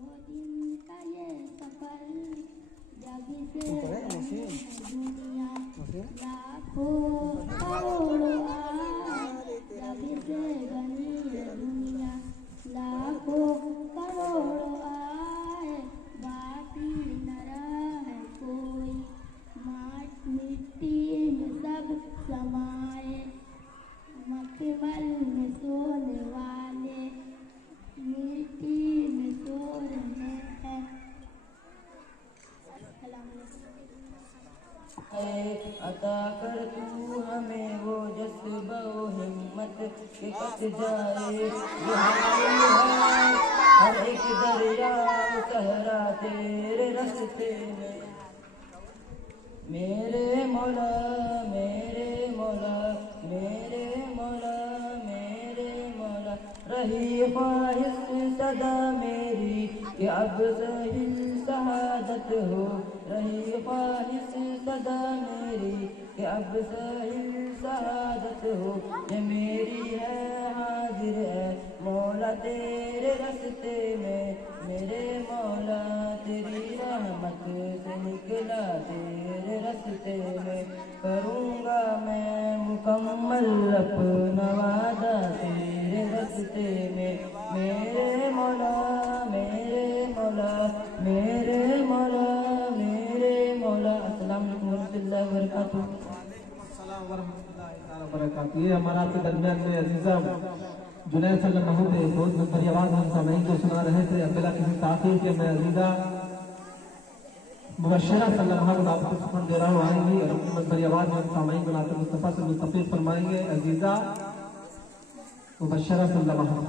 दिन का ये सफर जब से दुनिया लाखों करोड़ों आए, जब से बनी है दुनिया लाखों करोड़ों आए, बाकी न रहे कोई, मिट्टी में सब समाए, मखमल में सोने वाले मिट्टी में सो रहे हैं। अता कर तू हमें वो जज्बा वो हिम्मत कि कट जाए हर एक दरिया सहरा तेरे रस्ते में। मेरे मौला मेरे मौला मेरे मौला मेरे मौला, रही ख्वाहिश सदा मेरी कि अब सही शहादत हो, रही ख्वाहिश सदा मेरी कि अब सही शहादत हो। ये मेरी है हाजिर है मौला तेरे रस्ते में, मेरे मौला तेरी रहमत से निकला तेरे रस्ते में। करूँगा मैं मुकम्मल अपना वादा तेरे रस्ते में, मेरे मौला मेरे मौला मेरे मौला मेरे मौला। अस्सलाम वालेकुम रहमतुल्लाहि व बरकातुहू। ये हमारा आपके दरमियान में अजीज़ा जुनैद सल्लल्लाहु अलैहि वसल्लम बहुत बड़ी आवाज़ हम सामईन को सुना रहे थे। अब्दुल्ला किसी ताख़ीर के मैं अजीज़ा मुबश्शिरा सल्लल्लाहु अलैहि वसल्लम को सुकून दे रहा हूँ आएंगी और अपनी बड़ी आवाज़ में सामईन को नाते मुस्तफ़ा से मुस्तफ़ीज़ फरमाएंगे। अजीज़ा मुबश्शिरा सल्लल्लाहु अलैहि वसल्लम।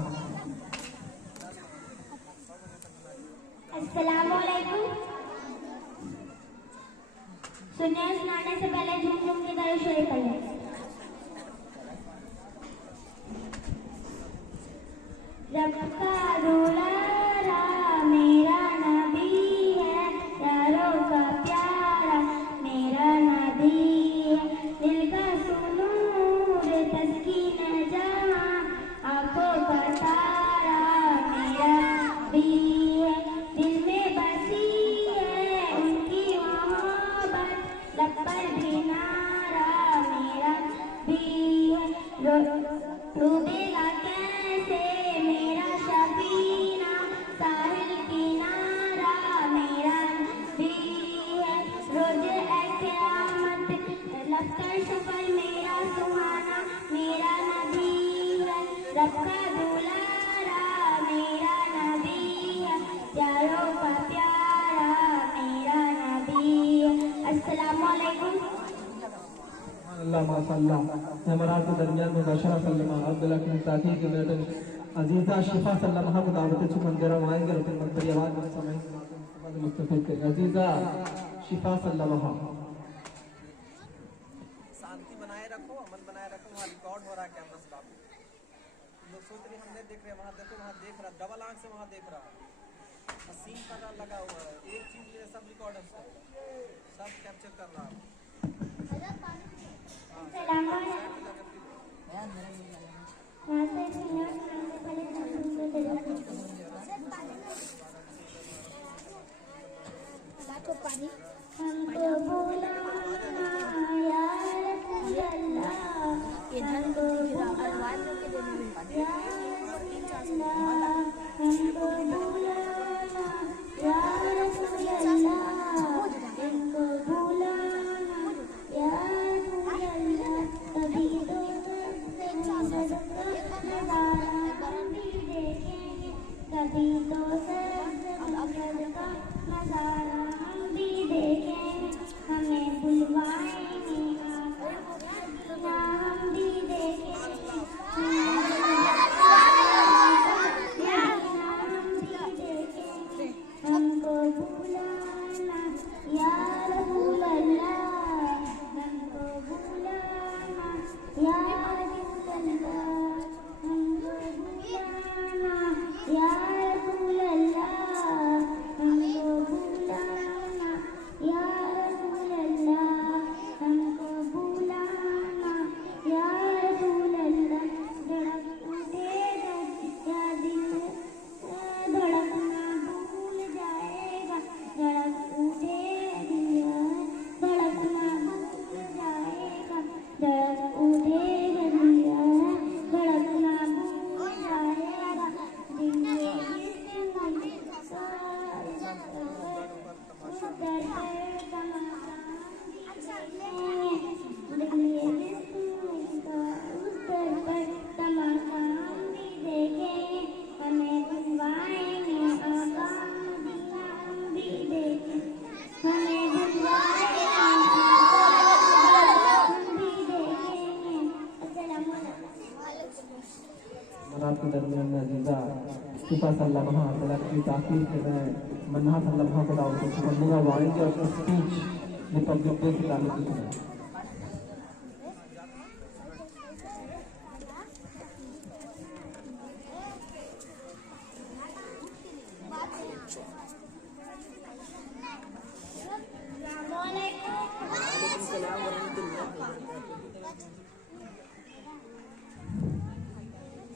अस्सलामु अलैकुम। सुनिए, सुनाने से पहले झूम झूम के दरूद शरीफ पढ़ें। रब का दुलारा मेरा नबी है, यारों का प्यारा मेरा नबी है, दिल का सुनूर तस्कीन जहां, आंखों का तारा मेरा नबी है, दिल में बसी है उनकी मोहब्बत, लब पर भी नारा मेरा नबी है। डूबेगा कैसे मेरा सफीना साहिल किनारा मेरा नबी है, रोज़े क़यामत लश्कर सफर मेरा सुहाना मेरा नबी है, रब का दुलारा मेरा नबी है, प्यारों का प्यारा मेरा नबी है। अस्सलामु अलैकुम। अल्लाह माशाअल्लाह। हमारा आपके दरमियान में बशरा सल्लल्लाहु अब्दुल्ला की ताक़ी के बेटे अजीज़ा शिफा सल्लल्लाहु को दावत चुकन दे रहा आएंगे और फिर बड़ी आवाज़ में समय मुस्तफ़ीज़ करें। अजीज़ा शिफा सल्लल्लाहु। शांति बनाए रखो, अमन बनाए रखो। वहाँ रिकॉर्ड हो रहा है कैमरा से बाबू। लोग सोच रहे हमने देख रहे हैं, वहाँ देखो, वहाँ देख रहा, डबल आंख से वहाँ देख रहा है, सीन पर लगा हुआ है। एक चीज मेरे सब रिकॉर्ड है, सब कैप्चर कर रहा है। हमको बुलाना या रसूल अल्लाह, हमको बुलाना या रसूल अल्लाह, हमको बुलाना या रसूल अल्लाह, हमको बुलाना या रसूल अल्लाह। कभी तो नज़ारा हम भी देखेंगे, कभी तो का नज़ारा हम भी देखेंगे, हमें बुलवाएंगे ना हम भी देखेंगे, हमको बुलाना या रसूल अल्लाह, हमको बुलाना या रसूल अल्लाह, हमको बुलाना या रसूल अल्लाह। खातून अजीज़ा शिफा सल्लल्लाहु अलैहि वसल्लम की ताक़ीद के मैं मन्हा सल्लल्लाहु को दावत सुनूंगा वाएंगे और स्पीच रिपब्लिक डे की तारीख की सुनाएं।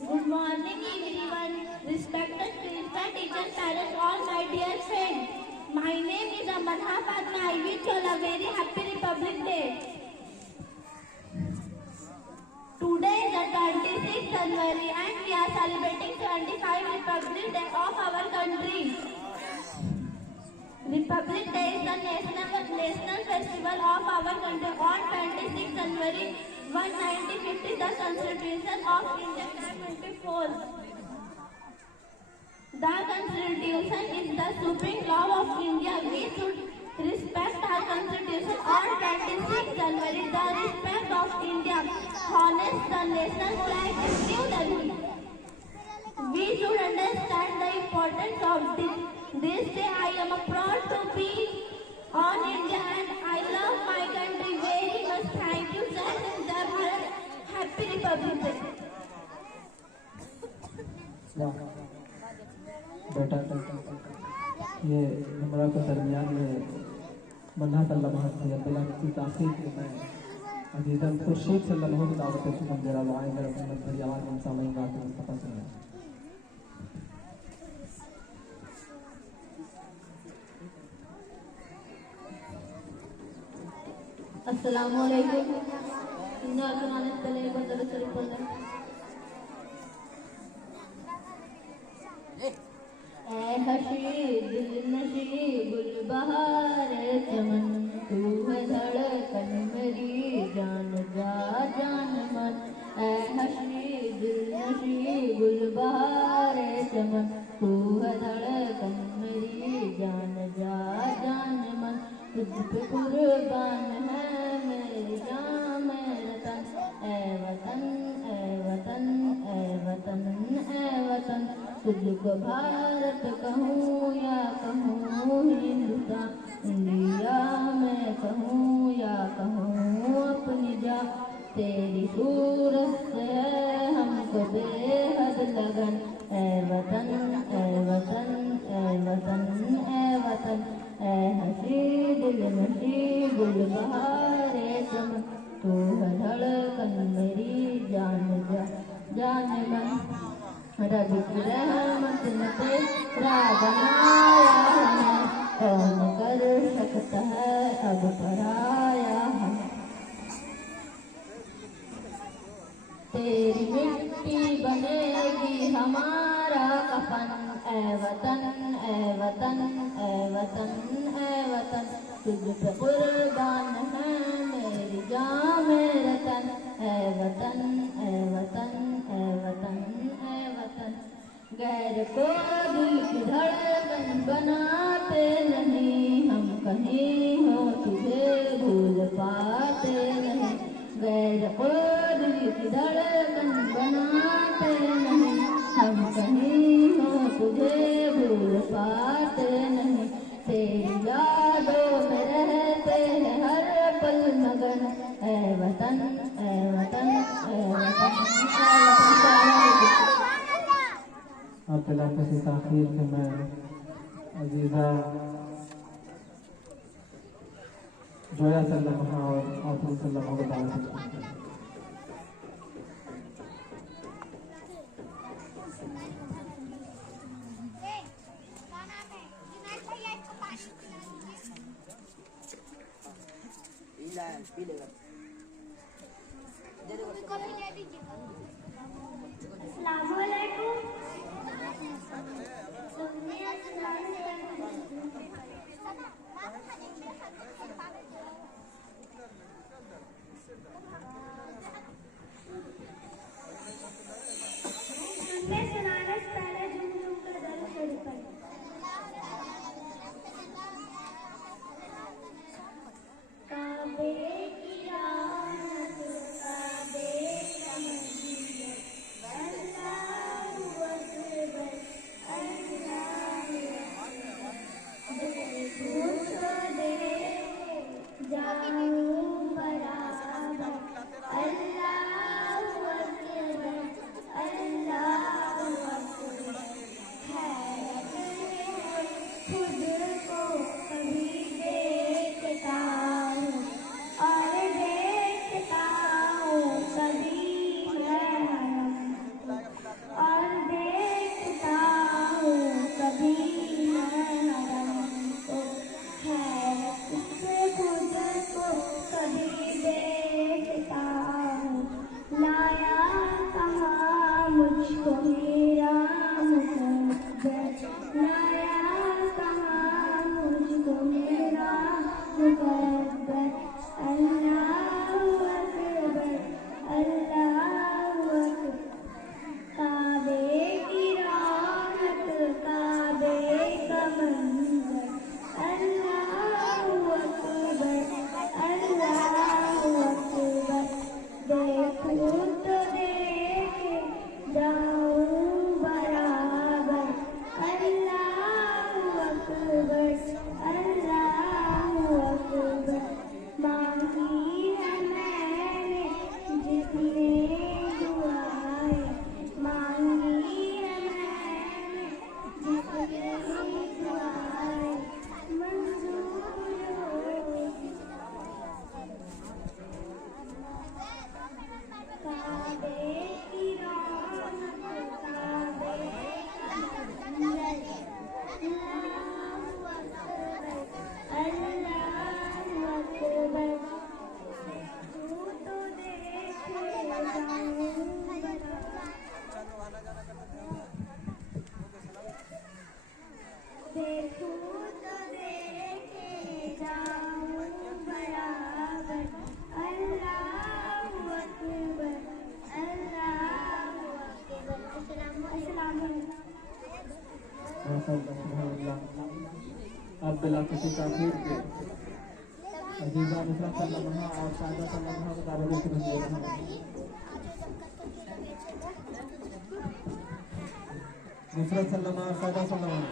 Good morning, everyone. Respected teacher, parents, all my dear friends. My name is Amanha Fatma. I wish you all a very happy Republic Day. Today is the 26th January and we are celebrating 25th Republic Day of our country. Republic Day is the national festival of our country. On 26th January 1950, the Constitution of India came into force. The Constitution is the supreme law of India. We should respect our Constitution. On 26th January, the respect of India honors the national flag in New Delhi. We should understand the importance of this day. I am proud to be on India and I love my country very much. Thank you, sir. Happy Republic Day. बेटा ये हमरा के दरमियान में मन्हा सल्लल्लाहु अलैहि वसल्लम की ताक़ीद के मैं अजीज़ा खुर्शीद सल्लल्लाहु अलैहि वसल्लम की दावत सुनूंगा वाएंगे और अपनी बड़ी आवाज़ में सामने आते मुस्तफा सुनाएं। अस्सलामु अलैकुम। इन्ना सुनाने चले बंदर शरीफ पढ़ने। ऐ हशी दिल नशी गुलबहार चमन, तू है धड़कन मेरी जान जा जान मन। ऐ हशी दिल नशी गुलबहार चमन, तू है धड़कन मेरी जान जा जान मन। तुझ पे कुर्बान है मेरी जान मेरा तन। ऐ वतन ऐ वतन ऐ वतन ऐ वतन, तुझको भारत कहूँ या कहूँ हिंदुस्तान। इंडिया मैं कहूँ या कहूँ अपनी जान, तेरी सूरत से हमको बेहद लगन। ऐ वतन ऐ वतन ऐ वतन ऐ वतन, ऐ हसी दिल नशी गुलबहार चमन, तू है धड़कन मेरी जान जा जान मन। रब की रहमत ने तेरा बनाया हमें, कौन कर सकता है अब पराया हमें। तेरी मिट्टी बनेगी हमारा कफन। ऐ वतन ऐ वतन ऐ वतन ऐ वतन, तुझ पे कुर्बान है मेरी जान मेरा तन। ऐ वतन ऐ वतन ऐ वतन ऐ वतन, गैर को दिल की धड़कन बनाते नहीं हम, कहीं हो तुझे भूल पाते नहीं। गैर को दिल की धड़कन बनाते नहीं हम, कहीं हो तुझे भूल पाते नहीं। तेरी यादों में रहते हैं हर पल मगन। ऐ वतन ऐ वतन ऐ वतन ऐ वतन। आप इलाके से ताख़ीर के मैं अजीज़ा जोया सल्लल्लाहु और आफर सल्लल्लाहु को दावत सुनूंगा। अस्सलामु अलैकुम। सुनने सुनाने से पहले झूम झूम कर दरूद शरीफ पढ़ें। काबे की रात काबे का मदीना। अब बिला किसी ताखीर के अजीजा नुसरत सल्लल्लाहु और सादा सल्लल्लाहु को दावत देते हुए नुसरत सल्लल्लाहु और सादा सल्लल्लाहु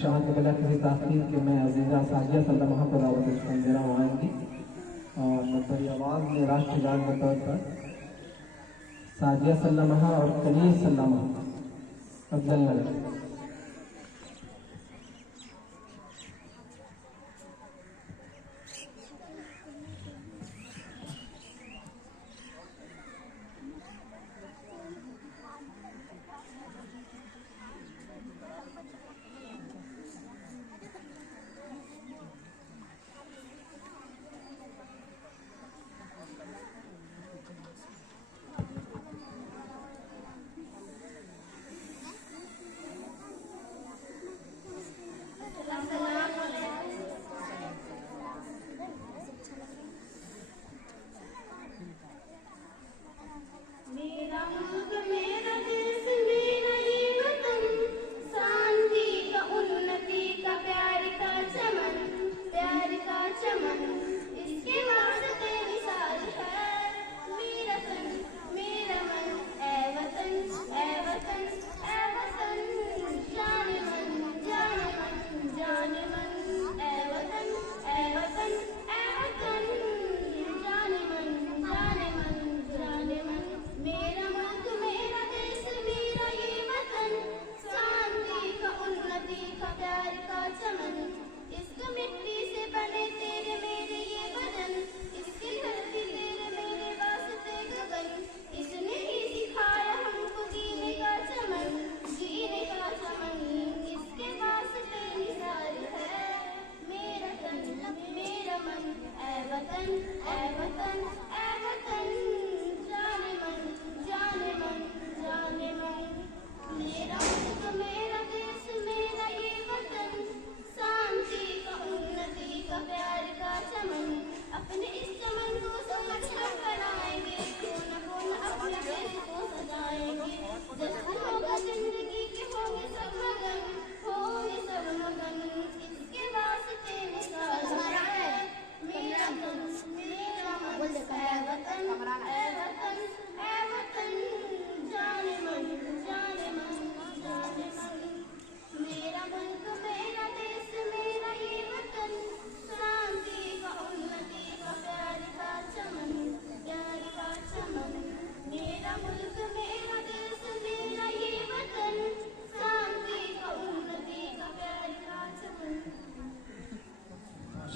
शहाद के बिला किसी ताखीर के मैं अजीज़ा साजिया सल्लल्लाहु को दावत देना आएंगी और नंबरी आवाज़ में राष्ट्रगान के तौर पर साजिया सल्लल्लाहु और कनीज़ सल्लल्लाहु अफजल नगर।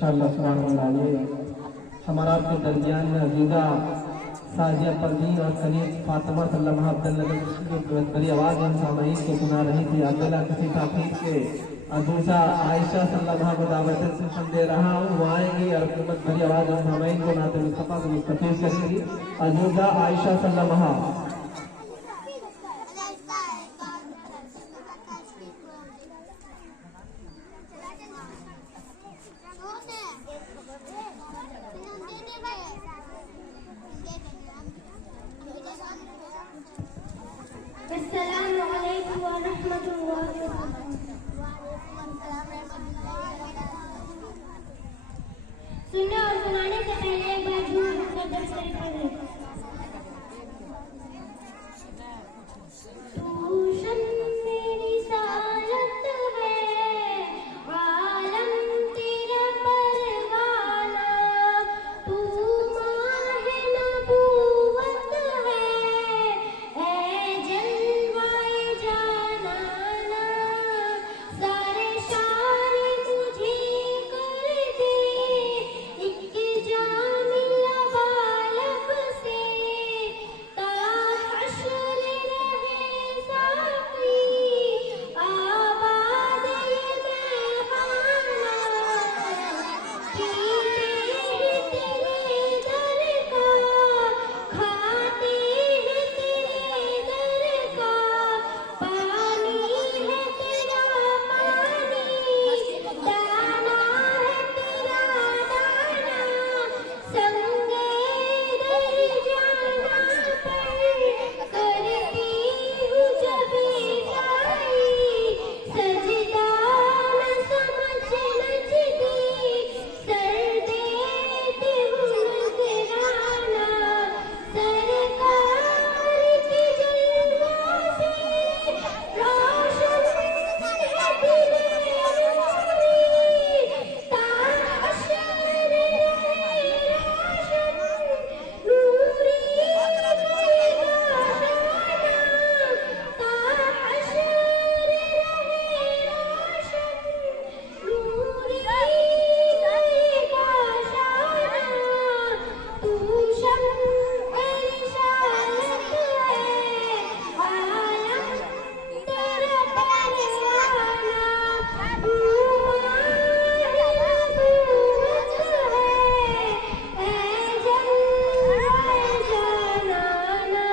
माशाअल्लाह सुभान अल्लाह। ये हमारा आपके दरमियान में अजीजा साजिया परवीन और कनीज फातिमा सल्लल्लाहु अलैहि वसल्लम की बड़ी आवाज़ हम सामईन को सुना रही थी। अब्दुल्ला किसी ताकीद के अजीजा आयशा सल्लल्लाहु को दावत से दे रहा हूँ, वो आएंगी और हुकूमत भरी आवाज़ हम सामईन को नाते मुस्तफ़ा को मुस्तफ़ीज़ करेंगी। अजीजा आयशा सल्लल्लाहु। अस्सलामु अलैकुम व रहमतुल्लाहि व बरकातुहू। सुनने और सुनाने से पहले एक बार झूम कर दर्द शरीफ पढ़ लें। तू शम्स मेरी सारत है, आलम तेरा परवाना, तू माहे नबूवत है, ऐ जलवाए जानाना, सारे शारे तुझे कर दे, एक जाम लबालब से, ता हश्र रहे साक़ी, आबाद ये महखाना, पीते हैं तेरे दर का, खाते हैं तेरे दर का, पानी है तेरा पानी, दाना है तेरा दाना, संगे दर जाना पर करती हूँ जब इकाई, सजदा न समझ नचती, सर देती हूँ नजराना, सरकार की जलवों से रोशन है दिल नूरी, ता हश्र रहे रोशन, नूरी रहेगा शाना, ता हश्र रहे रोशन, नूरी रहेगा शाना, तू शम्स रिसालत है, आलम तेरा परवाना, तू माहे नबूवत है, ऐ जलवाए जानाना।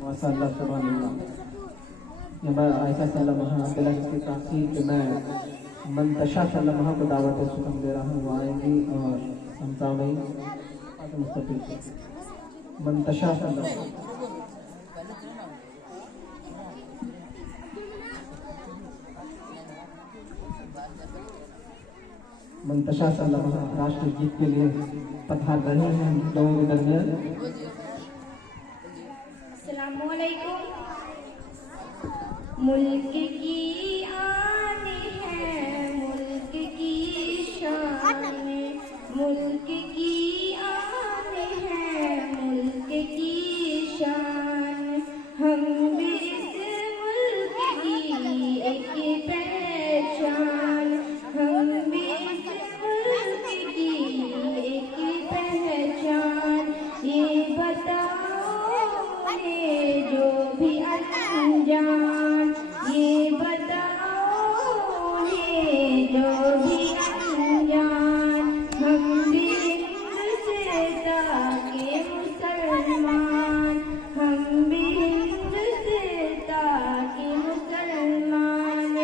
माशाअल्लाह सुभान अल्लाह। ये मैं आयशा सल्लल्लाहु अलैहि वसल्लम की ताकीद में मंतशा सल्लल्लाहु को दावत सुकम दे रहा हूँ, वो आएंगी और हम सामईन मुस्तफ़ीज़ मंतशा सल्लल्लाहु। मंतशा सल्लल्लाहु राष्ट्र गीत के लिए पधार रहे हैं हम लोगों के दरमियान। अस्सलामु अलैकुम। मुल्क की आन है, मुल्क की शान, मुल्क की आन है, मुल्क की शान, हम भी इस मुल्क की एक पहचान, हम भी इस मुल्क की एक पहचान, ये बताओ ने जो भी अनजान, ये बताओ ने जो भी अनजान, हम भी हिंद से ताके मुसलमान, हम भी हिंद से ताके मुसलमान,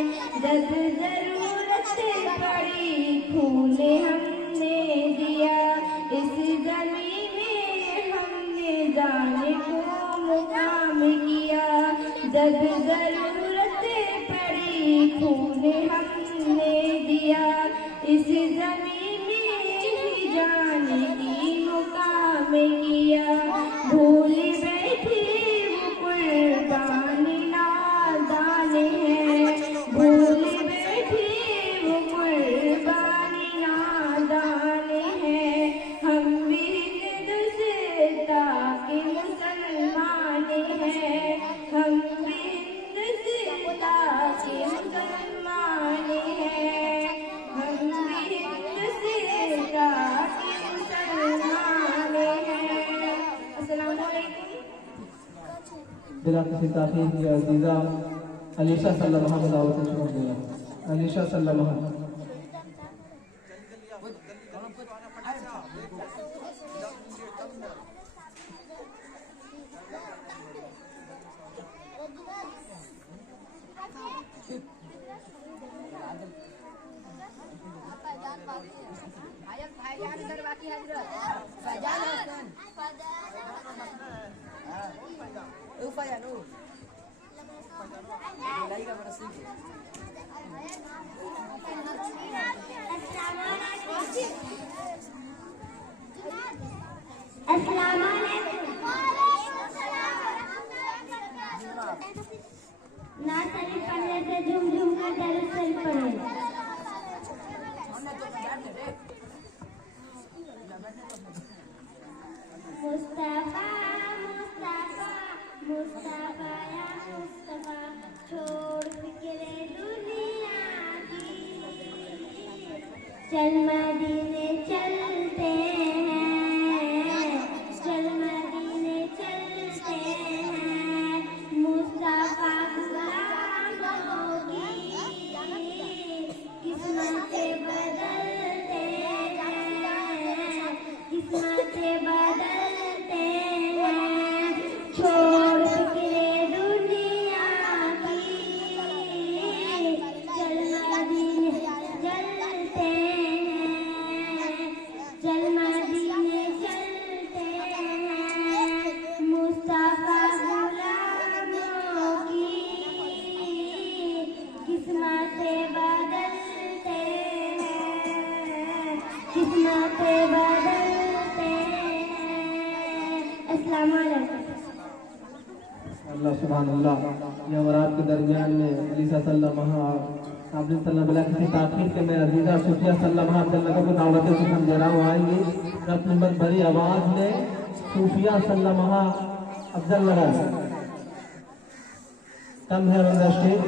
जब जरूरत पड़ी खून हमने दिया, इस जमीन में हमने जाने को मुकाम किया, जब जरूरत पड़ी खून हमने दिया, इस जमीन में ही जाने की मुकाम किया, भूल बैठे वो कुर्बानी नादान है, भूल बैठे वो कुर्बानी नादान है, हम भी हिंदुस्ता के मुसलमान हैं, हम भी हिंदुस्ता के मुसलमान हैं, बिला किसी ताखीर की अजीजा अलीशा सल्लल्लाहु अलैहि वसल्लम अलीशा सल्लल्लाहु ना शरीफ पढ़ने से झूम झूम कर दरूद शरीफ पढ़े। मुस्तफा मुस्तफा मुस्तफा या मुस्तफा छोड़ फिक्रे दुनिया की, चल मदीने चलते हैं, चल मदीने चलते हैं, मुस्तफा गुलामों की किस्मतें बदलते हैं, किस्मतें बदलते हैं, छोड़ फिक्रे दुनिया की, चल मदीने चलते हैं, चल मदीने चलते हैं, मुस्तफा गुलामों की किस्मतें बदलते हैं, किस्मतें बदलते हैं। अस्सलाम वालेकुम। अल्लाह सुभान अल्लाह। ये अमरात के दरमियान में अलीशा सल्लल्लाहु आपने सल्लल्लाहु किसी ताखीर के मैं अजीजा सूफिया सल्लल्लाहु अब्दुल्ला को दावत से समझ रहा हूँ आएंगी अपनी बड़ी आवाज में सूफिया सल्लल्लाहु अब्दुल्ला कम है ऑन द स्टेज।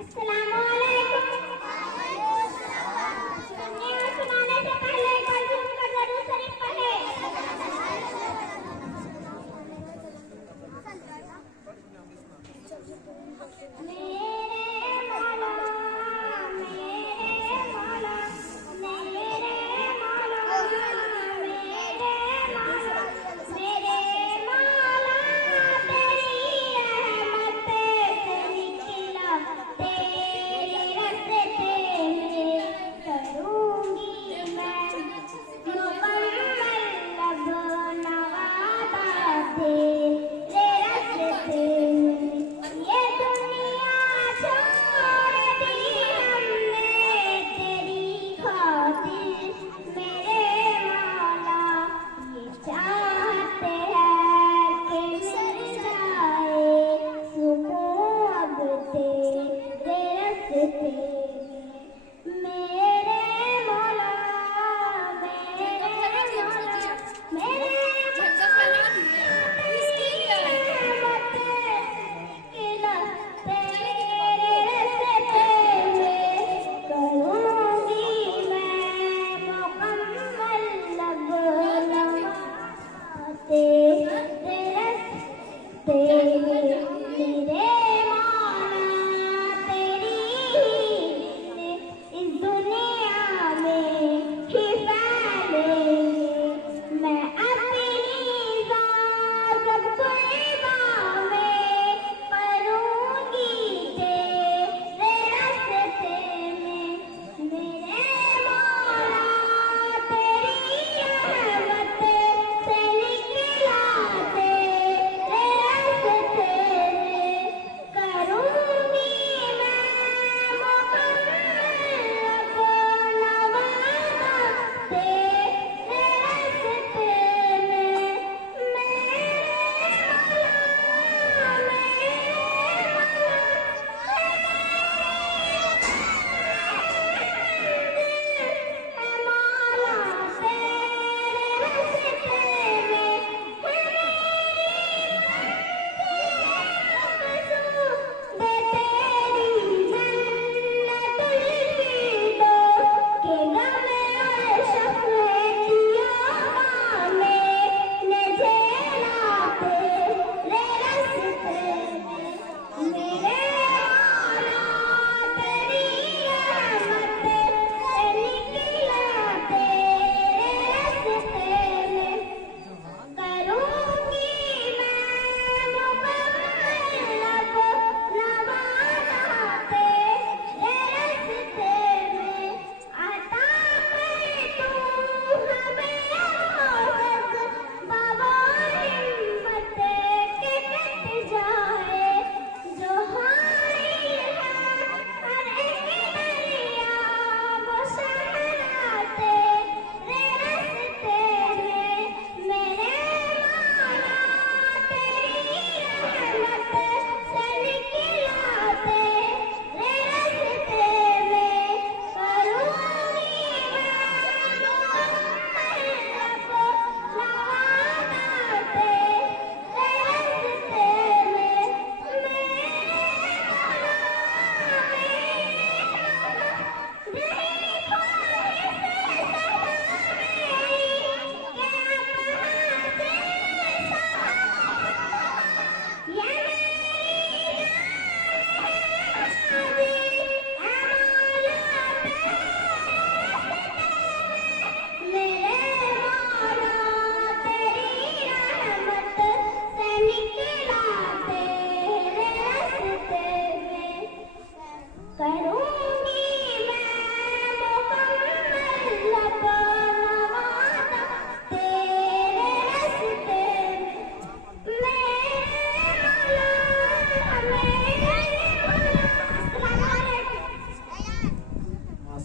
अस्सलामु अलैकुम। सुनने और सुनाने से पहले एक बार झूम कर दरूद शरीफ पढ़े। मेरे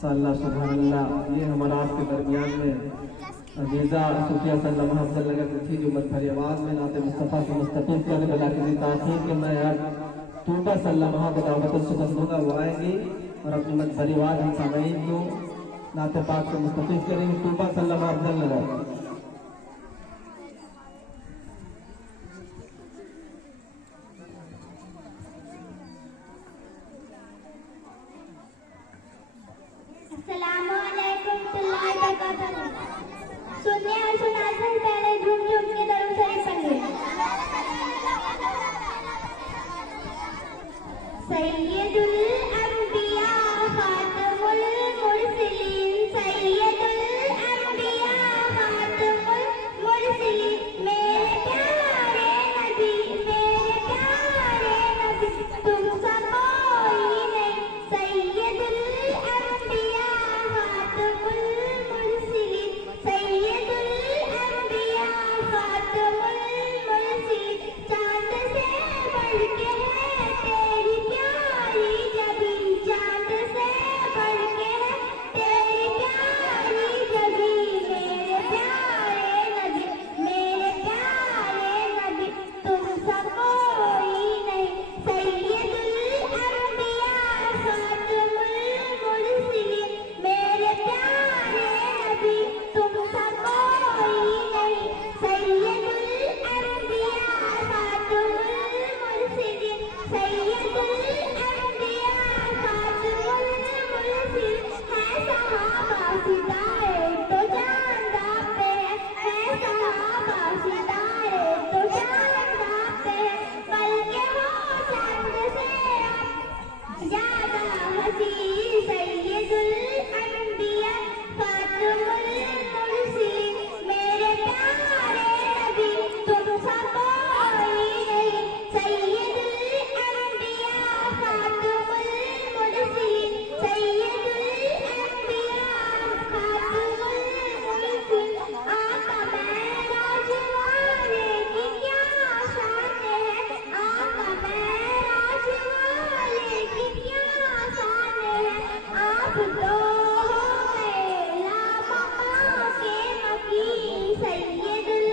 माशाअल्लाह सुभान अल्लाह। ये हमारा आपके दरमियान में अजीज़ा सुफिया सल्लल्लाहु अलैहि वसल्लम की जो मदफरी आवाज़ में नाते मुस्तफ़ा की मुस्तफ़ीज़ करने वाला की ताक़ीद के मैं यार तूबा सल्लल्लाहु बतावतन सुबह दूंगा वो आएंगे और अपनी मदफरी आवाज़ हम सामईन को नाते पाक से मुस्तफ़ीज़ करेंगे। तूबा सल्लल्लाहु अलैहि वसल्लम। अस्सलामुअलैकुम तुल्लाह बरकातहू। सुनने और सुनाते हैं पहले झूम झूम के दरूद शरीफ पढ़िए। सैयदुल अंबिया खातमुल मुरसलीन, सैयदुल अंबिया खातमुल मुरसलीन, मेरे प्यारे नबी, मेरे प्यारे नबी, तुमसा कोई नहीं। सैयदुल अंबिया खातमुल मुरसलीन, सैयदुल अंबिया खातमुल मुरसलीन, चांद से बढ़ के है तेरी प्यारी जबी, चांद से बढ़ के है तेरी प्यारी जबी, मेरे प्यारे नबी, मेरे प्यारे नबी, तुमसा कोई नहीं। सैयदुल अंबिया खातमुल मुरसलीन, मेरे प्यारे नबी, तुमसा कोई नहीं। सैयदुल अंबिया खातमुल मुरसलीन, सैयदुल अंबिया खातमुल मुरसलीन, है सहाबा सितारे तो चांद पे है सहाबा सितारे तो चांद पे, बल्कि हो चांद से ज्यादा हसी। सैयदुल अंबिया खातमुल मुरसलीन, मेरे प्यारे नबी, तुमसा कोई नहीं। सैयदुल अंबिया खातमुल मुरसलीन, सैयदुल अंबिया खातमुल मुरसलीन, आका महराज वाले की क्या शान है, आका महराज वाले की क्या शान है। आप तो हो गए लामका के मकी, सैयदुल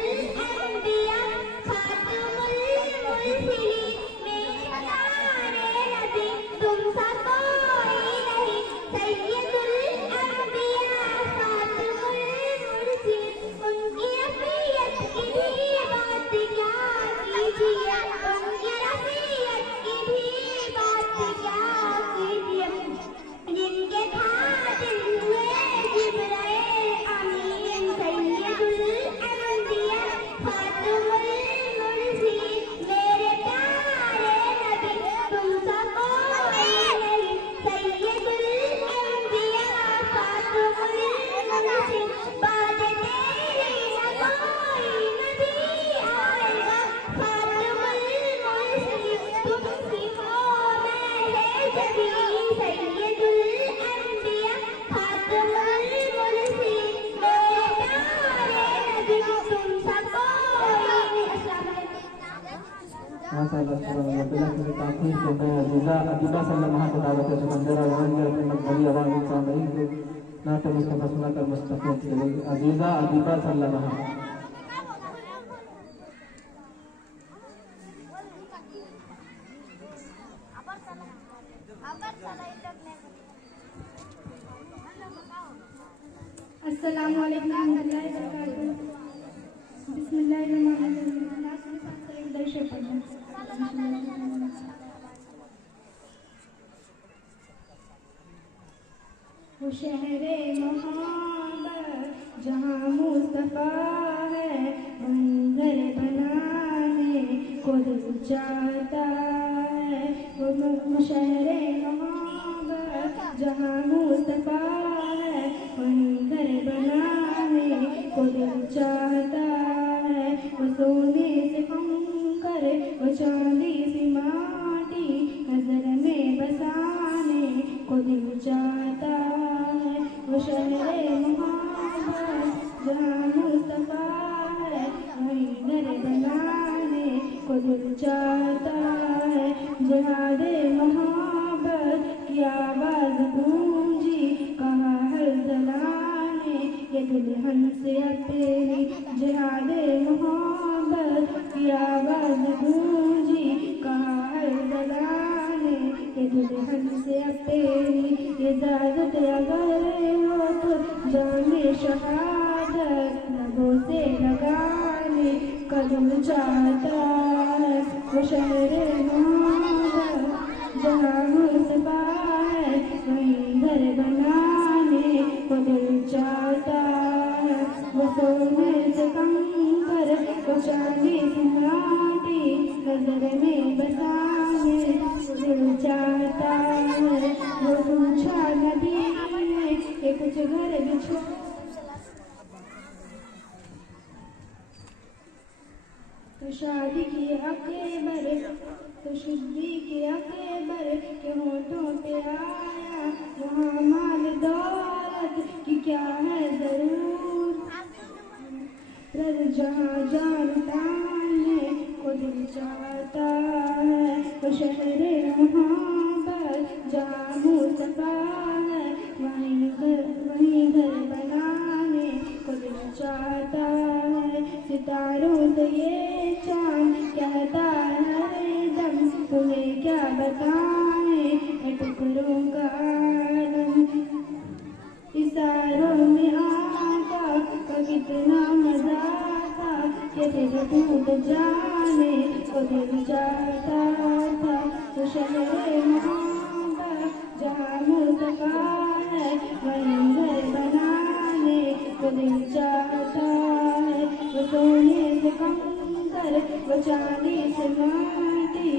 अंबिया खातमुल मुरसलीन, मेरे प्यारे नबी, तुमसा कोई नहीं। सैयदुल अंबिया खातमुल मुरसलीन, उनकी रफ़ीयत की भी बात क्या कीजिए, उनकी रफ़ीयत की भी बात क्या कीजिए, जिनके खातिन हुए जिब्राइल अमीन। सैयदुल अंबिया खातमुल मुरसलीन, मेरे प्यारे नबी, तुमसा कोई नहीं। सैयदुल अंबिया खातमुल मुरसलीन, बाद तेरी न कोई नबी आएगा। खातमुल मुरसलीन, तुमसी हो मेरे जबी, सैयदुल अंबिया खातमुल मुरसलीन, मेरे प्यारे नबी, तुमसा कोई नहीं। अस्सलाम वालेकुम। माशाअल्लाह सुभान अल्लाह की ताक़ीद के मैं अजीज़ा अदीबा सल्लल्लाहु को दावत है समंदर आवाज़ में अपनी मकबूली आवाज़ में सामईन को नाते मुस्तफ़ा सुनाकर मुस्तफ़ीज़ करेंगे। अजीज़ा अदीबा सल्लल्लाहु। अस्सलामु अलैकुम रहमतुल्लाहि व बरकातहू। बिस्मिल्लाहिर्रहमानिर्रहीम। नाज़ के साथ सलीम दर्शक पढ़ना। वो शहरे मोहब्बत जहाँ मुस्तफ़ा है, वहीं घर बनाने को दिल चाहता है। वो शहरे मोहब्बत जहाँ मुस्तफ़ा है, वहीं घर बनाने को दिल चाहता है। वो सोने से कंकर, वो चांदी सी माटी, नजर में बसाने को दिल चाहता है। वो शहरे मोहब्बत जहाँ मुस्तफ़ा है, वहीं घर बनाने को दिल चाहता है। जिहादे मोहब्बत की आवाज़ गूंजी कहाँ ये दुल्हन से अब तेरी जिहादे मोहब्बत की आवाज गूंजी कहाँ है दलाने। ये दुल्हन से अब तेरी इजाजत अगर हो तो जाने शहादत लबों से लगाने। कदम चाहता है वो शहरे मोहब्बत जहाँ मुस्तफा है वहीं घर बनाने को दिल चाहता है। वो सोने से कम कर वो चांदी से माटी नजर में बसाने को दिल चाहता है। वो पूछा नदी में कि कुछ घर बिछो तो शादी की अकेबर तो शुद्धि की अकेबर के होठों पे आया वहाँ माल दौलत की क्या है जरूर। रज जहाँ जानता है को दिल चाहता है वो शहरे मोहब्बत जहाँ मुस्तफा है वहीं घर बनाने को दिल चाहता है। सितारों से ये चांद कहता है दम तुम्हें क्या बताएं टुकड़ों का आलम इशारों में आता का कितना मजा आता कि दिल टूट जाने को दिल चाहता था। तो शहरे मोहब्बत जहाँ मुस्तफा है वहीं घर बनाने को दिल चाहता है। वो सोने से कम कर वो चांदी से माटी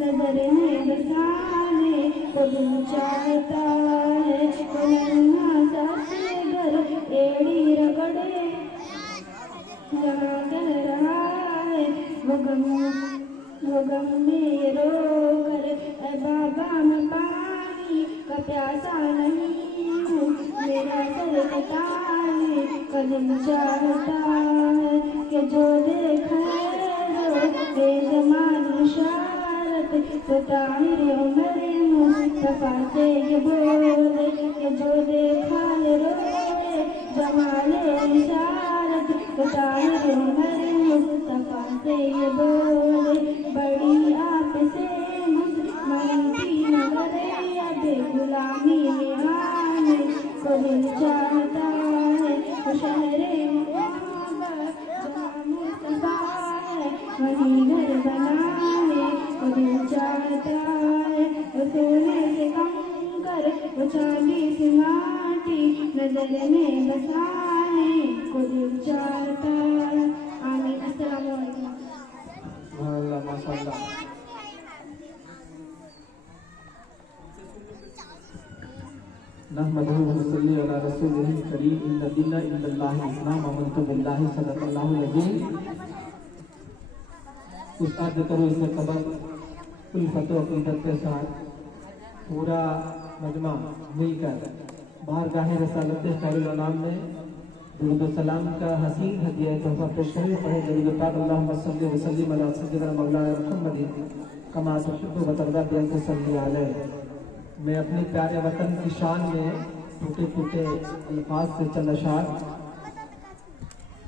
नजर में बसाने को दिल चाहता है। वो नन्हा सा घर एड़ी रगड़े जहाँ कह रहा है वो गम में रो कर ऐ बाबा मैं पानी का प्यासा नहीं हूँ मेरा सर कटाने का दिल चाहता है। कि जो देखा बेजमान इशारत तो ताहिर उमर मुस्तफा से ये बोले कि जो देखा रोए जमाले इशारत तो ताहिर उमर मुस्तफा से ये बोले। बड़ी आप से मनती नगर अब गुलामी में आने को दिल चाहता है। वो शहरे मोहब्बत जहाँ मुस्तफा है वहीं घर बनाने को दिल चाहता है। वो सोने से कम कर वो चांदी से माटी नजर में बसाने को दिल चाहता है। आमीन। अस्सलाम वालेकुम। अल्लाह माशाअल्लाह। नहमदुहु व नसल्ली अला रसूलिहिल करीम इन्ना दीना इन्नल्लाहि इस्लाम आमनतु बिल्लाहि सदक़ल्लाहुल अज़ीम। उस्ताद करो इसे कबर उल्फत व अक़ीदत के साथ पूरा मजमा मिलकर बारगाह रसालत खैरुल अनाम में दुरूद व सलाम का हसीन हदिया तोहफा पेश करें। पढ़े दरूद पाक अल्लाहुम्मा सल्लि व सल्लिम अला सय्यिदिना मौलाना मुहम्मद कमा तुहिब्बु व तर्दा बिअन तुसल्ली अलैहि। मैं अपने प्यारे वतन की शान में टूटे टूटे अल्फाज से चंद अशार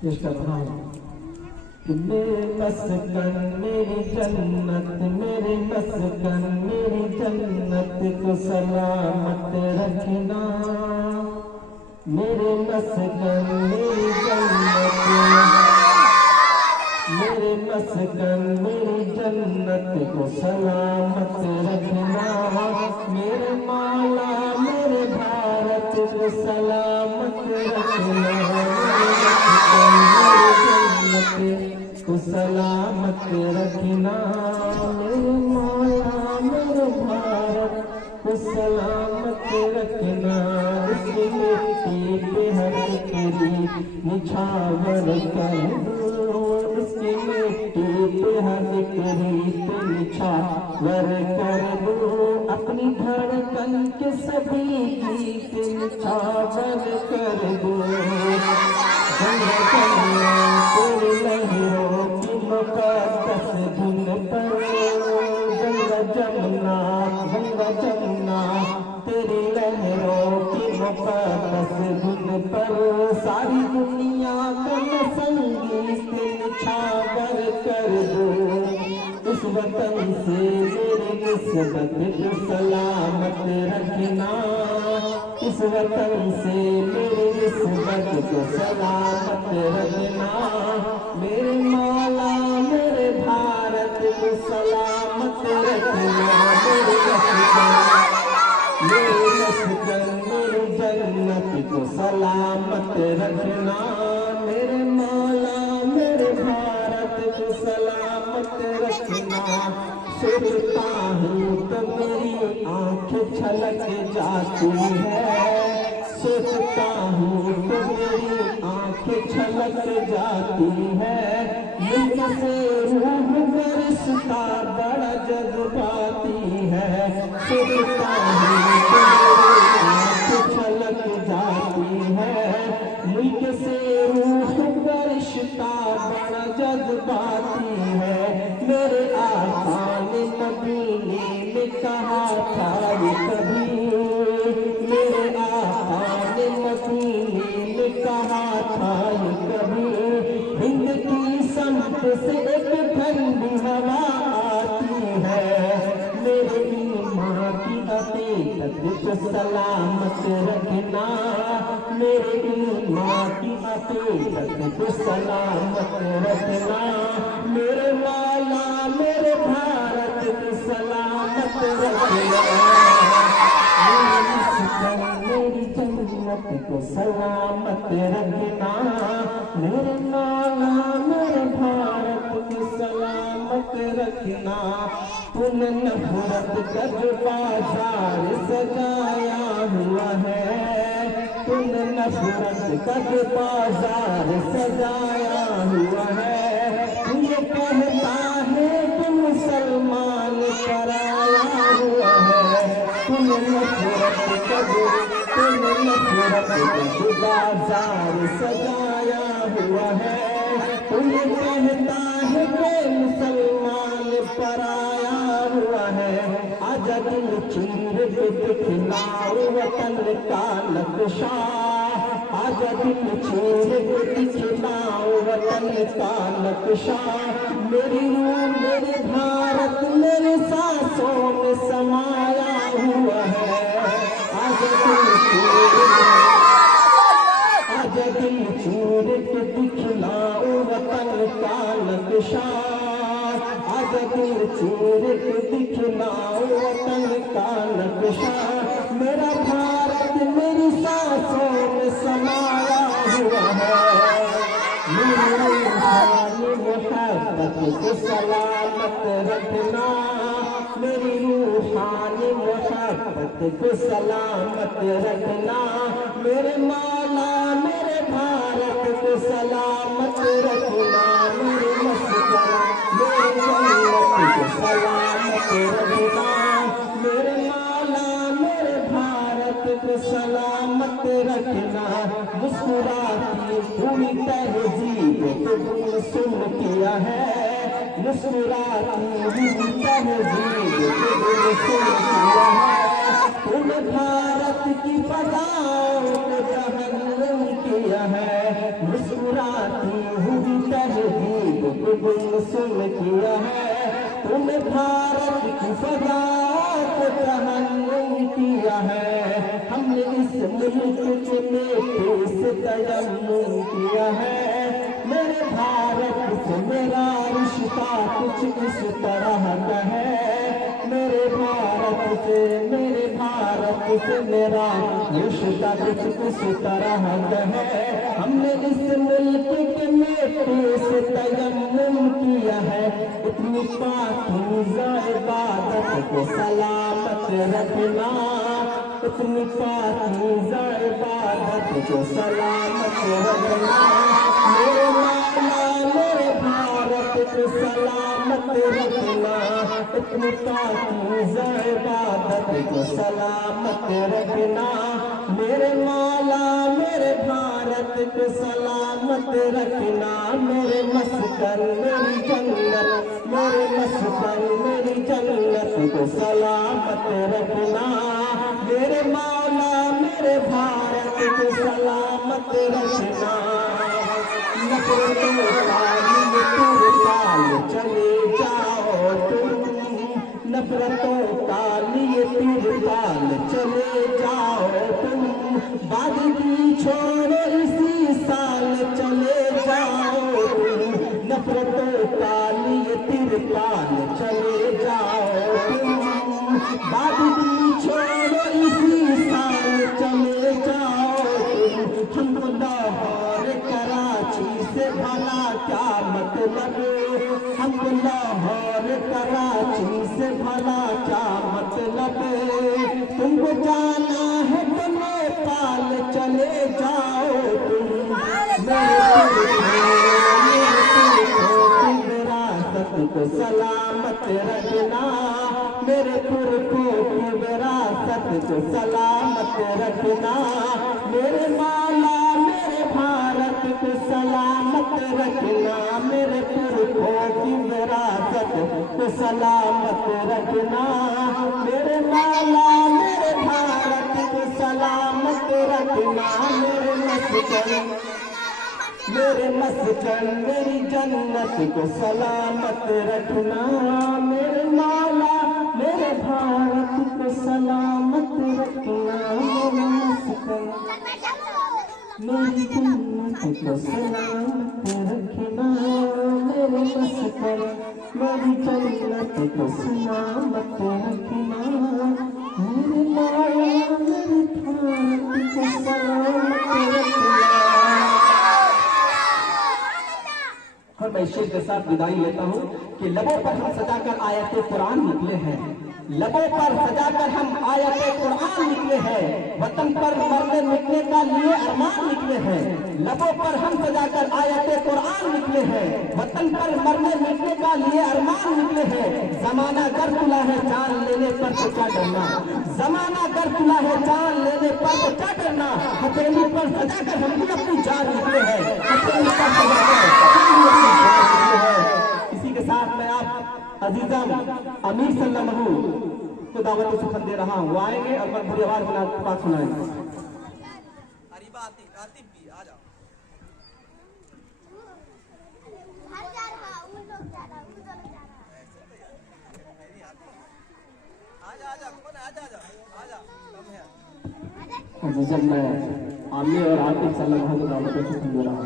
पेश कर रहा हूँ। कि मेरे मस्कन मेरी जन्नत मेरे मस्कन मेरी जन्नत को सलामत रखना। मेरे मस्कन मेरी जन्नत मेरे मस्कन मेरी जन्नत को सलामत रखना। मेरे मौला मेरे भारत को सलामत रखना। मेरे जन्नत को सलामत रखना। मेरे मौला मेरे भारत को सलामत रखना। उसकी मिट्टी पे हर तेरी निछावर कर उसकी मिट्टी पे हर तेरी निछावर कर दो। अपनी धड़कन के सभी गीत निछावर कर दो। तेरे लहरों की मुक़द्दस धुन पर गंगा जमुना तेरी लहरों की मुक़द्दस धुन वतन से मेरी निस्बत को सलामत रखना, इस वतन से मेरी निस्बत को सलामत रखना, मेरे मौला मेरे भारत को सलामत रखना, मेरे लश्कर मेरी जन्नत को सलामत रखना, मेरे मौला मेरे भारत को सलामत रखना। सोचता हूँ तो मेरी आंखें छलक जाती है, सोचता हूँ तो मेरी आंखें छलक जाती है, मुझ से रूह बरसता बड़ा जज्बाती है, सोचता हूँ तो मेरी आंखें छलक जाती है, मुल्क से रूह बरसता बड़ा जज्बाती है, मेरे आका ने मदीने में कहा था ये कभी, मेरे आका ने मदीने में कहा था ये कभी, हिंद की समत से एक ठंडी हवा आती है, मेरे ईमान की अकीदत को सलामत रखना, मेरे ईमान की अकीदत को सलामत रखना, मेरे मौला मेरे भारत को सलामत रखना, मेरी जन्नत को सलामत रखना, मेरे मौला मेरे भारत को सलामत रखना। तूने नफरत का जो बाजार सजाया हुआ है, तूने नफरत का जो बाजार सजाया हुआ है, तुझे कहता है कि मुसलमान पराया हुआ है, तूने नफरत का जो बाजार सजाया हुआ है, तुझे कहता है कि मुसलमान पराया हुआ है, आजा दिल चीर के दिखलाओ वतन का नक्शा, आजा दिल चीर के दिखलाओ वतन का नक्शा, मेरी रूह मेरे भारत मेरे सांसों में समाया हुआ है, आजा दिल चीर के दिखलाओ वतन का नक्शा, आजा दिल चीर के दिखलाओ वतन का नक्शा, मेरा भारत मेरी सांसों में समाया हुआ है, मेरी रूहानी मोहब्बत को सलामत रखना, मेरी रूहानी मोहब्बत को सलामत रखना, मेरे मौला मेरे भारत को सलामत रखना, मेरे लश्कर मेरे जन्नत को सलामत रखना, मेरे मौला मेरे भारत को सलामत रखना। मुस्कुराती पूरी तहजीब को तुम सुन किया है, मुस्कुराती पूरी तहजीब को तुम सुन किया है, तुम भारत की फजाओं को जहन्नुम किया है, मुस्कुराती हुई तहजीब को तुम सुन किया है, तुम भारत की फजाओं को जहन्नुम किया है, हमने इस मुल्क के नेते से तयम्मुम किया है, मेरे भारत से मेरा रिश्ता कुछ इस तरह का है, मेरे भारत से मेरा रिश्ता कुछ इस तरह का है, हमने इस मुल्क के नेते से तयम्मुम किया है, इतनी पाकीज़ा इबादत को सलामत रखना, इतनी पाकीज़ा इबादत को सलामत रखना, मेरे मौला मेरे भारत को सलामत रखना, इतनी पाकीज़ा इबादत को सलामत रखना, मेरे मौला मेरे भारत को सलामत रखना, मेरे मस्कन मेरी जन्नत, मेरे मस्कन मेरी जन्नत को सलामत रखना, मेरे मौला मेरे भारत को सलामत रखना। नफरतों का चले जाओ नफरतों का लिए तिरपाल चले जाओ तुम, बादगी छोड़ो इसी साल चले जाओ तुम, नफरतों का लिए तिरपाल चले जाओ तुम, बादगी छोड़ो इसी साल चले जाओ तुम, हमको लाहौर कराची से भला क्या मतलब, हमको लाहौर कराची से भला क्या मतलब, तुमको जाना है तो नेपाल चले जाओ तुम, विरासत को सलामत रखना, मेरे पुरखों की विरासत को सलामत रखना, मेरे माला मेरे भारत को सलामत रखना, मेरे पुरखों की विरासत को सलामत रखना, मेरे माला मेरे भारत को सलामत रखना, मेरे मस्कन मेरी जन्नत को सलामत रखना, मेरे माला मेरे भारत को सलामत रखना, मेरे मस्कन मेरी जन्नत को सलामत रखना, मेरे मस्कन मेरी जन्नत को सलामत रखना, मेरे माला मेरे भारत को सलामत रखना। और मैं शेर के साथ विदाई लेता हूँ कि लबों पर हम सजाकर आयत कुरान निकले हैं, लबों पर सजाकर हम आयत कुरान निकले हैं, वतन पर मरने मिटने का लिए अरमान निकले हैं, लबों पर हम सजाकर आयत कुरान निकले हैं, वतन पर मरने मिटने का लिए अरमान निकले हैं, जमाना कर तुला है जान लेने पर तो क्या डरना, जमाना कर तुला है जान लेने पर तो क्या डरना, हथेली पर सजाकर हम भी अपनी जान निकले हैं, हथेली पर सजाकर इसी के साथ मैं आप अजीजम अमीर सल्लल्लाहु को दावत सुखन दे रहा हूँ, वो आएंगे और मधुर आवाज में बात सुनाएंगे। अरीबा आतिफ भी आ जाओ। आजा कौन आजा कम है। अजीजम मैं आमिर और आतिफ सल्लल्लाहु को दावत सुखन दे रहा हूँ।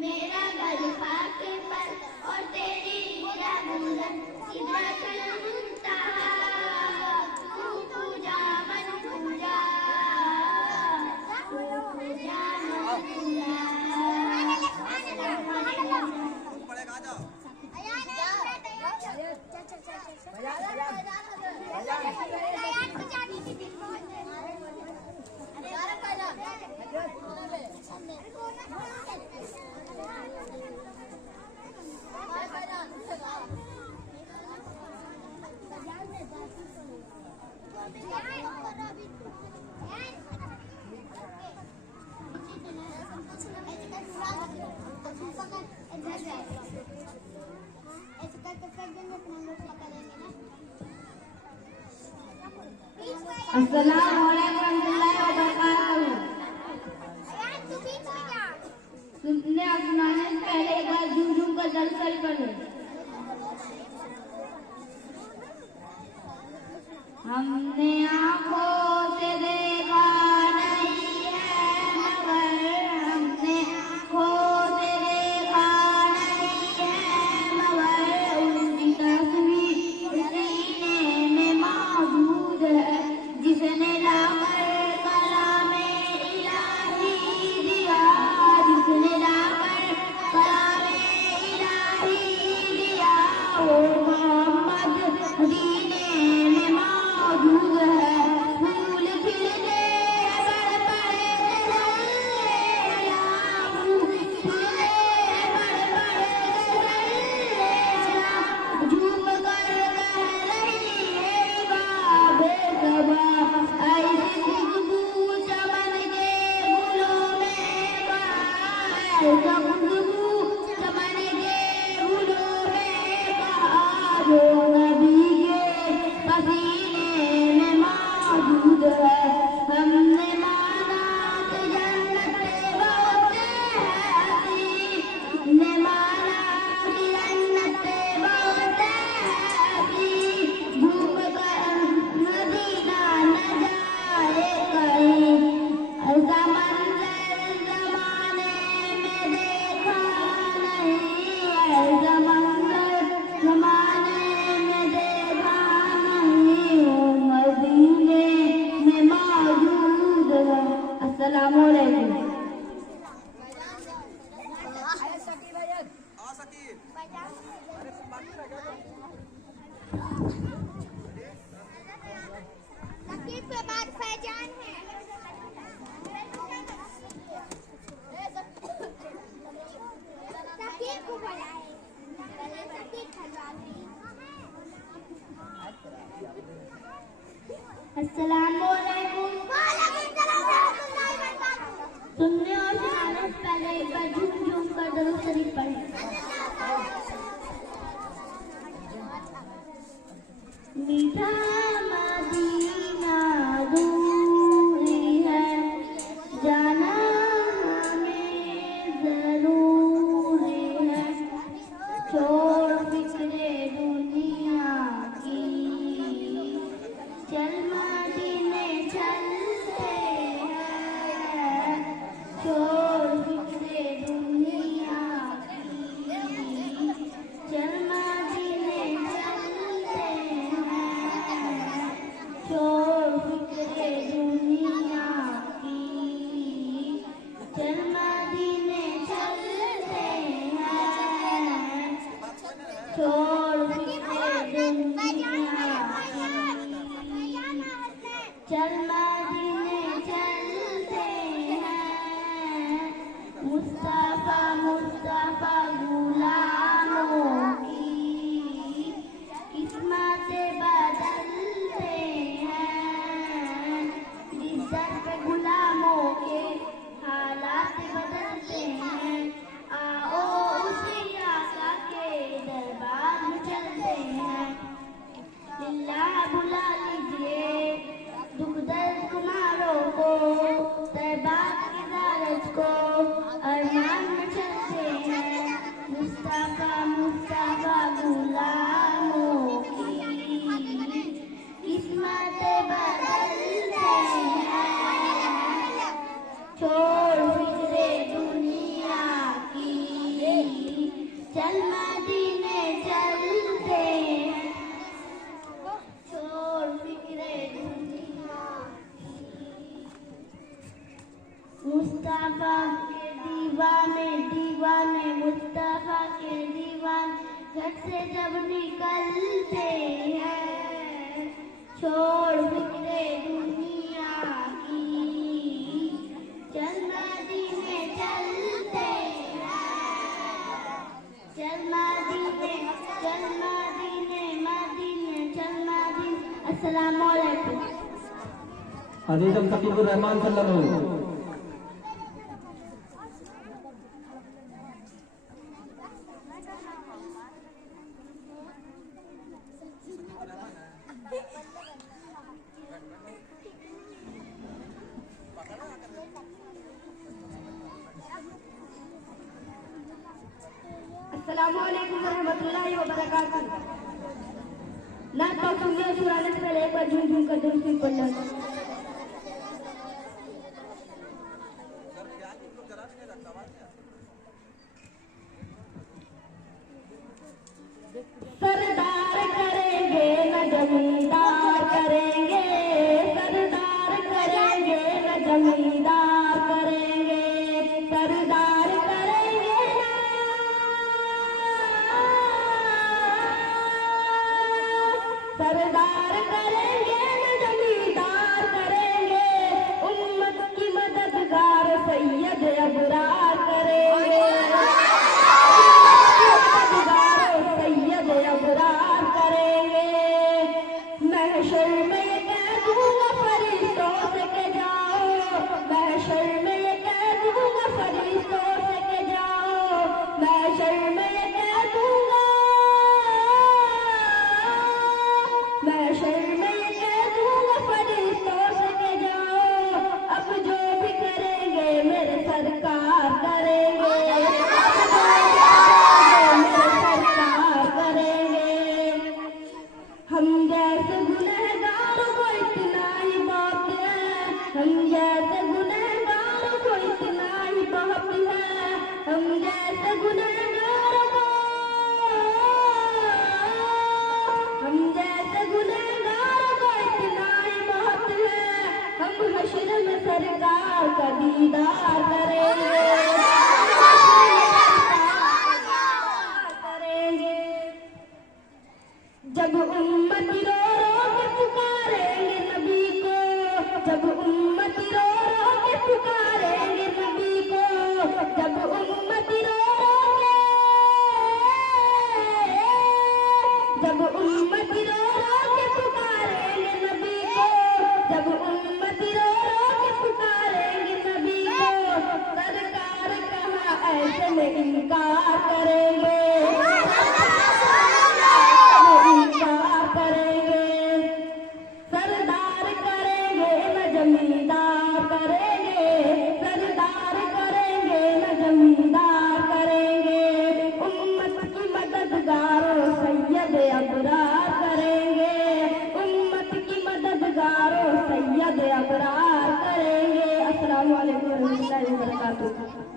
मेरा गल पाक पर और तेरी राह गुजर, अस्सलाम वालेकुम रहमतुल्लाहि व बरकातहू। तुमने आसमाने से पहले एक बार झूम झूम कर दर्द सही पढ़े। हमने आँखों से देखा नहीं है मगर, हमने आँखों से देखा नहीं है मगर, उनकी तस्वीर सीने में मौजूद है, जिसने लाकर कलामे इलाही दिया, जिसने लाकर कलामे इलाही दिया, वो मोहम्मद मदीने में मौजूद है। फूल खिलते हैं बड़े बड़े गजरेला, फूल खिलते हैं बड़े बड़े गजरेला, झूम कर कह रही है बाबे सबा, ऐसी खुशबू चमन के गुलों में बहार, ऐसा खुशबू चमन के गुलों में बहार, जो नबी के पसीने में मौजूद है। हमने माना कि जन्नत बहुत ऐसी, हमने माना कि जन्नत बहुत ऐसी, घूम कर मदीना न जाए कहीं, ऐसा मंजर जमाने में देखा नहीं, ऐसा मंजर जमाने में देखा नहीं, वो मदीने में मौजूद है। अस्सलामु अलैकुम। हाँ सकीर, अरे तुम बाकी रह गए सकीब के बाद फैजान है। सकीब को बुलाए, पहले सकीब खलवाते। अस्सलामु अलैकुम। वालेकुम सलाम रहमतुल्लाहि व बरकातहू। सुनने और सुनाने से पहले एक बार झूम झूम कर दरूद शरीफ पढ़ें। मीठा मदीना दूरी है, जाना हमें जरूरी है, छोड़ फिक्रे दुनिया की, चल मदीने चलते हैं, छोड़ फिक्रे दुनिया की, चल मदीने चलते हैं, छोड़ फिक्रे दुनिया की, चल मदीने चलते हैं, छोड़ फिक्रे दुनिया की, चल मदीने चलते हैं, मुस्तफा मुस्तफा गुलामों की किस्मतें बदलते हैं, जिस दर पे गुलामों के हालात बदलते हैं, आओ उसी आका के दरबार में चलते हैं। लिल्लाह बुला लीजिए दुख दर्द तुम्हारों को, तैबा की ज़ारत को अरमान में चलते हैं, मुस्तफा मुस्तफा गुलामों की किस्मतें बदलते हैं, छोड़ फिक्रे दुनिया की, चल मदीने चलते हैं, छोड़ फिक्रे दुनिया की। मुस्तफा के दीवाने मुस्तफा के दीवान घर से जब निकलते हैं, छोड़ फिक्रे दुनिया की, चल मदीने चलते चल मदीने चल मदीने मदीने चल मदीने। अस्सलाम वालेकुम। अजीज़ फकीरुर रहमान सल्लल्लाहु अलैहि वसल्लम। अस्सलामु अलैकुम रहमतुल्लाहि व बरकातुहू। ना तो सुनिए सुनाने से पहले एक बार झूम झूम कर दुरूद शरीफ पढ़ना। सरदार करेंगे न जमींदार करेंगे, सरदार करेंगे न जमींदार करेंगे, सरदार करेंगे सरदार करेंगे न जमींदार करेंगे, उम्मत की मददगार सैयद अबरार करेंगे, सैयद अबरार करेंगे। महशर में ये कह दूंगा फरिश्तों से के जाओ, महशर में ये कह दूंगा फरिश्तों से के जाओ, महशर में ये कह दूंगा, महशर में ये कह दूंगा फरिश्तों से के जाओ। अब जो भी करेंगे मेरे सरकार करेंगे, हम जैसे गुनहगार को इतना ही बहुत है, हम जैसे गुनहगार को इतना ही बहुत है, हम जैसे गुनहगार को, हम जैसे गुनहगार को इतना ही बहुत है। हम हश्र में सरकार का दीदार करेंगे, जब उम्मती रो रो के पुकारेंगे नबी को, जब उम्मती रो रो के पुकारेंगे नबी को, जब उम्मती रो रो के, जब उम्मती रो रो के पुकारेंगे नबी को, जब उम्मती रो रो के पुकारेंगे नबी को, सरकार कहाँ ऐसे में इनकार करेंगे, सरदार करेंगे न जमींदार करेंगे, सरदार करेंगे न जमींदार करेंगे, उम्मत की मददगारों सैयद अबरार करेंगे, उम्मत की मददगारों सैयद अबरार करेंगे। अस्सलामु अलैकुम रहमतुल्लाहि व बरकातुहू।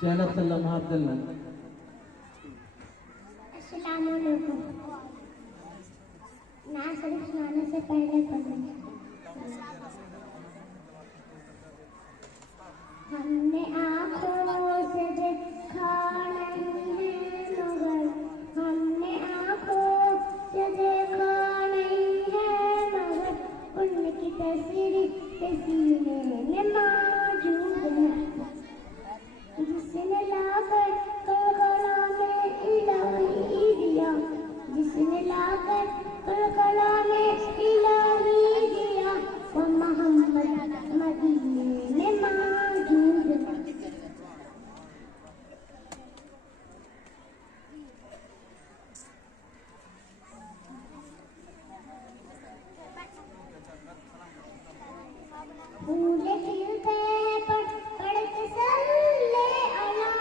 जैनब सल्लल्लाहु अलैहि वसल्लम। अस्सलामु अलैकुम। ना शरीफ सुनाने से पहले पढ़ेंगे। हमने आँखों से देखा नहीं है मगर, हमने आँखों से देखा नहीं है मगर, उनकी तस्वीर सीने में मौजूद है, जिसने लाकर करबला में इलाही दिया, जिसने लाकर करबला में इलाही दिया, वो मोहम्मद मदीने में मौजूद है। फूले खिलते हैं पढ़ के सल्ले अला,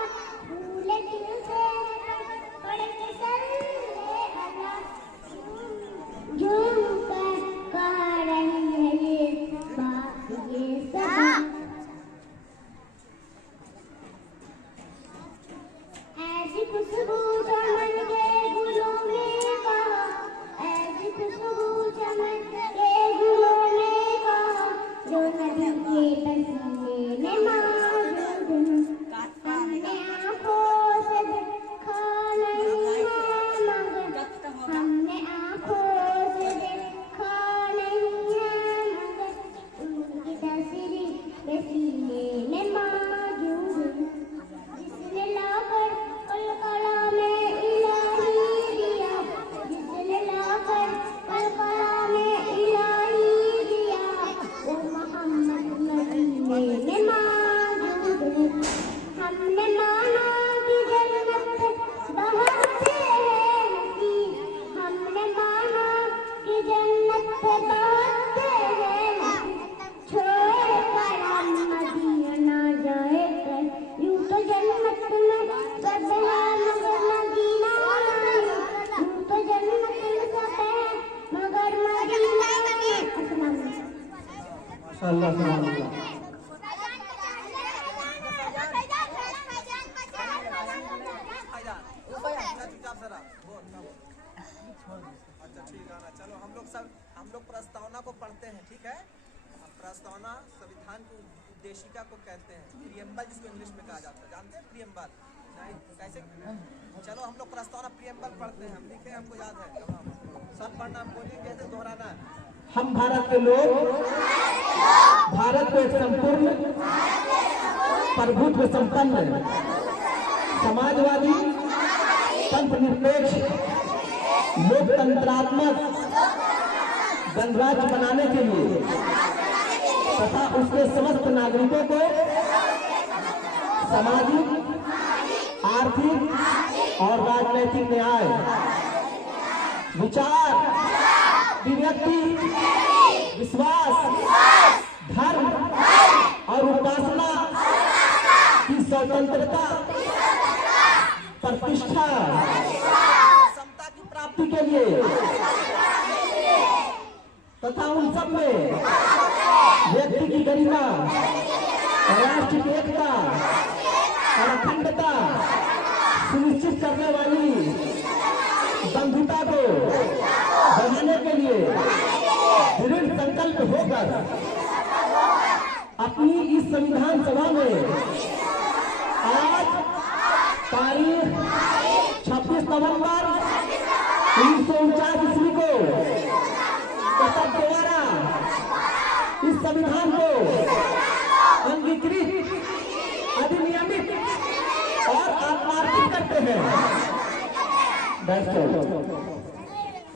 फूले खिलते हैं पढ़ के सल्ले अला, झूम कर कह रही है ये बात ये सदा, ऐसी खुशबू चमन के गुलों में कहा, ऐसी खुशबू चमन के गुलों में कहा, जो नबी के पसीने में मौजूद है। हमने आँखों से देखा नहीं है मगर, जरा बोल क्या बोल। अच्छा ठीक गाना, चलो हम लोग प्रस्तावना को पढ़ते हैं, ठीक है। प्रस्तावना संविधान की उद्देशिका को कहते हैं, प्रियम्बल जिसको इंग्लिश में कहा जाता है, जानते हैं प्रियम्बल? नहीं कैसे? चलो हम लोग प्रस्तावना प्रियम्बल पढ़ते हैं, हम लिखे, हमको याद है, सब पढ़ना, बोलिए कैसे दोहराना है। हम भारत के लोग भारत को एक संपूर्ण प्रभुत्व संपन्न समाजवादी तंत्र निरपेक्ष लोकतंत्रात्मक गणराज्य बनाने के लिए तथा उसके समस्त नागरिकों को सामाजिक, आर्थिक और राजनैतिक न्याय, विचार, अभिव्यक्ति, विश्वास, धर्म और उपासना की स्वतंत्रता, प्रतिष्ठा, समता की प्राप्ति के लिए तथा उन सब में व्यक्ति की गरिमा, राष्ट्र की एकता और अखंडता सुनिश्चित करने वाली बंधुता को बढ़ाने के लिए दृढ़ संकल्प होकर अपनी इस संविधान सभा में आज तारीख 26 नवंबर 1949 ईस्वी को तब द्वारा इस संविधान को अंगीकृत, अधिनियमित और आत्मार्पित करते हैं।